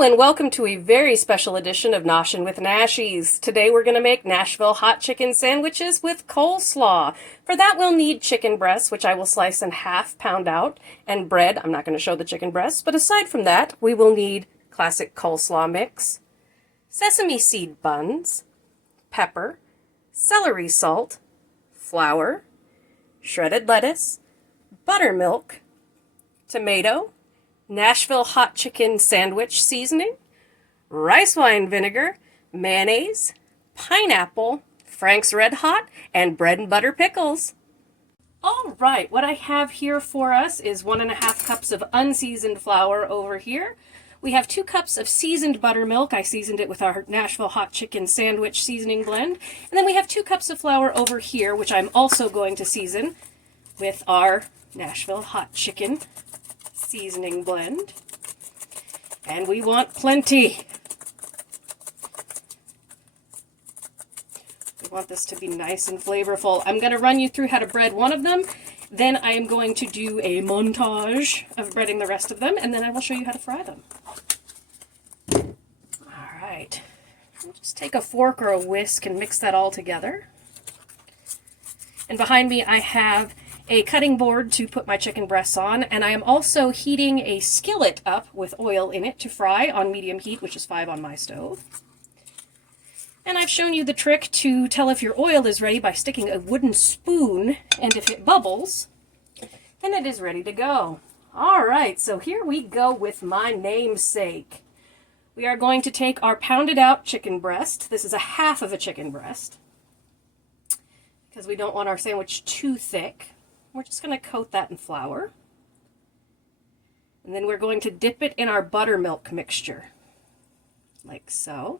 Hello and welcome to a very special edition of Noshin' with Nashies. Today we're going to make Nashville hot chicken sandwiches with coleslaw. For that we'll need chicken breasts, which I will slice in half, pound out, and bread. I'm not going to show the chicken breasts, but aside from that we will need classic coleslaw mix, sesame seed buns, pepper, celery salt, flour, shredded lettuce, buttermilk, tomato, Nashville hot chicken sandwich seasoning, rice wine vinegar, mayonnaise, pineapple, Frank's Red Hot, and bread and butter pickles. All right, what I have here for us is 1.5 cups of unseasoned flour over here. We have 2 cups of seasoned buttermilk. I seasoned it with our Nashville hot chicken sandwich seasoning blend. And then we have 2 cups of flour over here, which I'm also going to season with our Nashville hot chicken seasoning blend. And we want plenty. We want this to be nice and flavorful. I'm going to run you through how to bread one of them. Then I am going to do a montage of breading the rest of them, and then I will show you how to fry them. All right. I'll just take a fork or a whisk and mix that all together. And behind me I have a cutting board to put my chicken breasts on, and I am also heating a skillet up with oil in it to fry on medium heat, which is 5 on my stove. And I've shown you the trick to tell if your oil is ready by sticking a wooden spoon, and if it bubbles, then it is ready to go. All right, so here we go with my namesake. We are going to take our pounded out chicken breast. This is a half of a chicken breast, because we don't want our sandwich too thick. We're just going to coat that in flour. And then we're going to dip it in our buttermilk mixture, like so.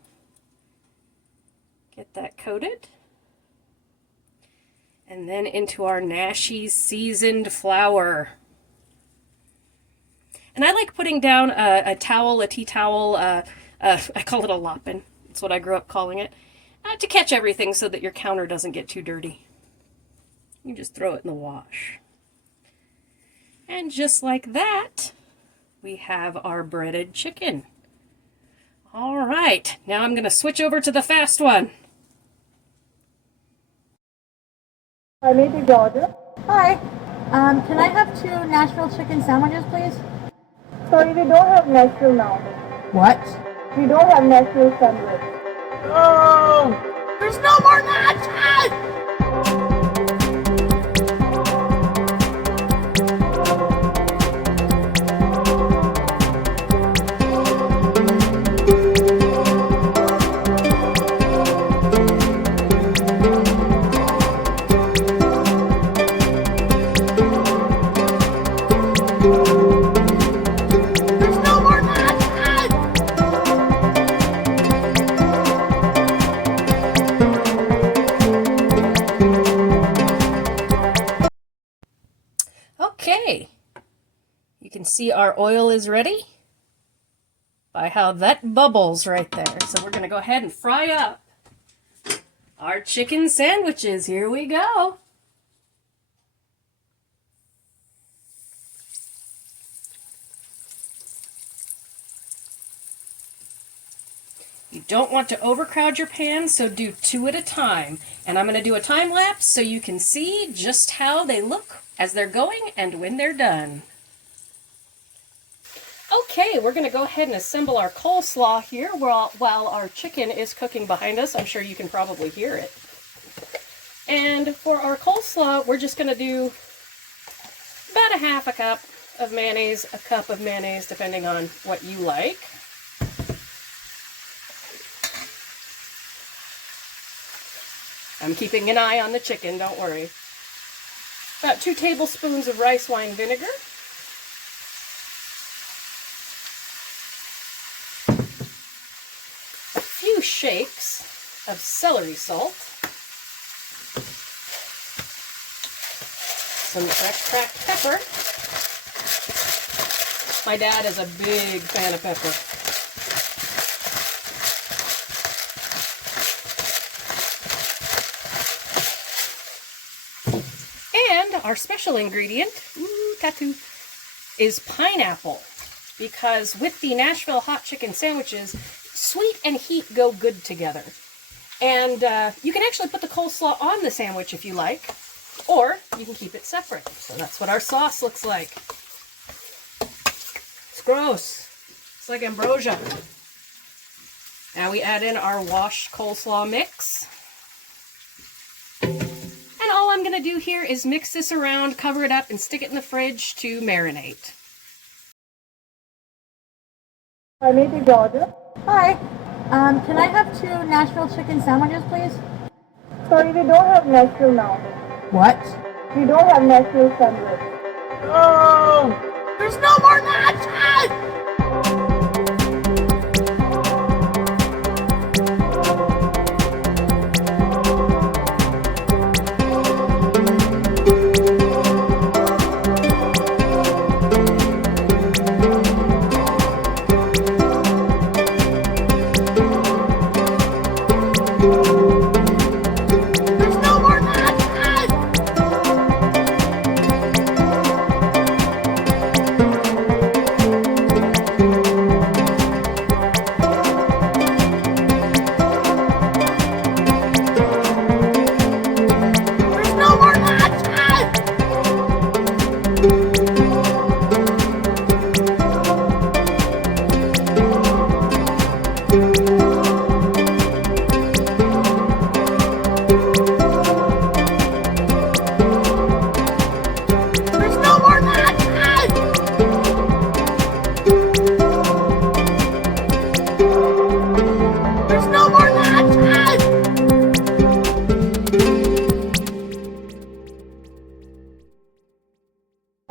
Get that coated. And then into our Nashies seasoned flour. And I like putting down a towel, a tea towel, I call it a loppin'. That's what I grew up calling it. To catch everything so that your counter doesn't get too dirty. You just throw it in the wash. And just like that, we have our breaded chicken. All right, now I'm going to switch over to the fast one. I made the order. Hi. Can I have 2 Nashville chicken sandwiches, please? Sorry, we don't have Nashville now. What? We don't have Nashville sandwich. Oh! There's no more Nashies! Okay, you can see our oil is ready by how that bubbles right there. So we're going to go ahead and fry up our chicken sandwiches. Here we go. You don't want to overcrowd your pan, so do 2 at a time. And I'm going to do a time lapse so you can see just how they look as they're going and when they're done. Okay, we're going to go ahead and assemble our coleslaw here while our chicken is cooking behind us. I'm sure you can probably hear it. And for our coleslaw, we're just going to do about 1/2 cup of mayonnaise, 1 cup of mayonnaise, depending on what you like. I'm keeping an eye on the chicken, don't worry. About 2 tablespoons of rice wine vinegar. A few shakes of celery salt. Some fresh cracked pepper. My dad is a big fan of pepper. And our special ingredient, tattoo, is pineapple. because with the Nashville hot chicken sandwiches, sweet and heat go good together. And you can actually put the coleslaw on the sandwich if you like, or you can keep it separate. So that's what our sauce looks like. It's gross. It's like ambrosia. Now we add in our washed coleslaw mix. And all I'm going to do here is mix this around, cover it up, and stick it in the fridge to marinate. I made the order. Hi. Can I have 2 Nashville chicken sandwiches, please? Sorry, we don't have Nashville now. What? We don't have Nashville sandwich. Oh! There's no more Nashies!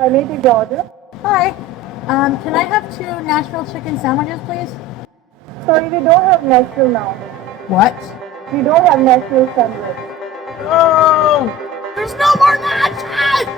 I made the order. Hi. Can I have 2 Nashville chicken sandwiches, please? Sorry, we don't have Nashville now. What? We don't have Nashville sandwich. Oh! There's no more Nashies!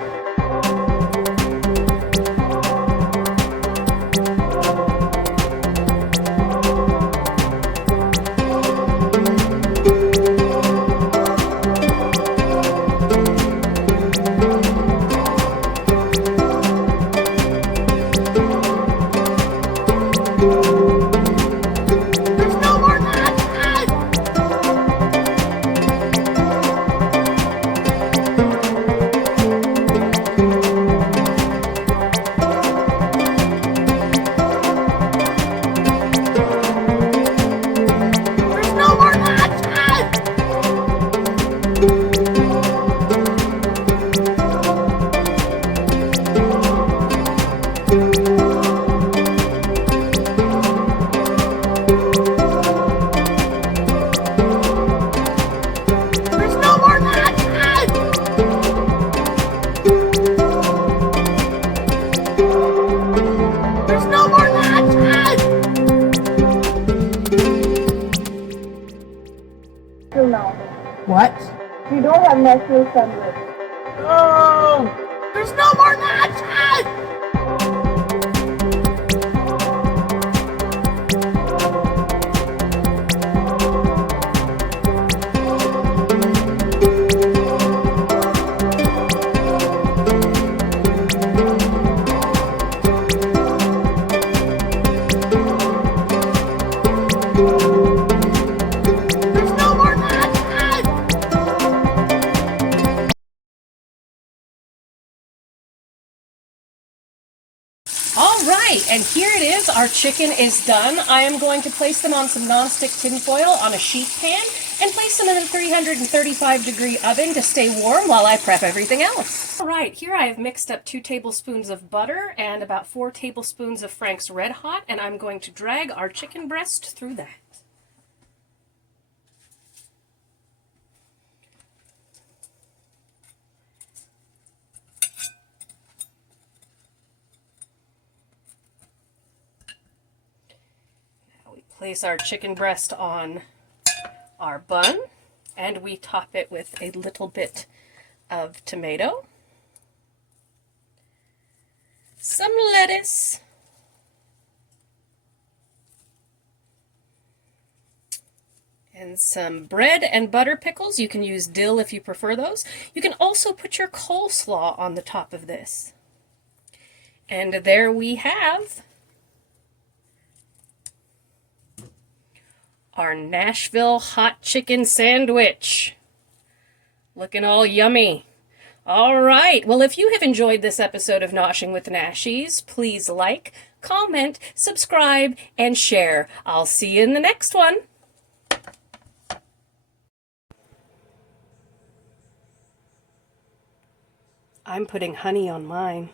Now. What? We don't have Nashville sandwich. Oh! There's no more Nashies! Alright, and here it is. Our chicken is done. I am going to place them on some nonstick tinfoil on a sheet pan and place them in a 335-degree oven to stay warm while I prep everything else. Alright, here I have mixed up 2 tablespoons of butter and about 4 tablespoons of Frank's Red Hot, and I'm going to drag our chicken breast through that. Place our chicken breast on our bun, and we top it with a little bit of tomato, some lettuce, and some bread and butter pickles. You can use dill if you prefer those. You can also put your coleslaw on the top of this. And there we have our Nashville hot chicken sandwich. Looking all yummy. All right. Well, if you have enjoyed this episode of Noshing with Nashies, please like, comment, subscribe, and share. I'll see you in the next one. I'm putting honey on mine.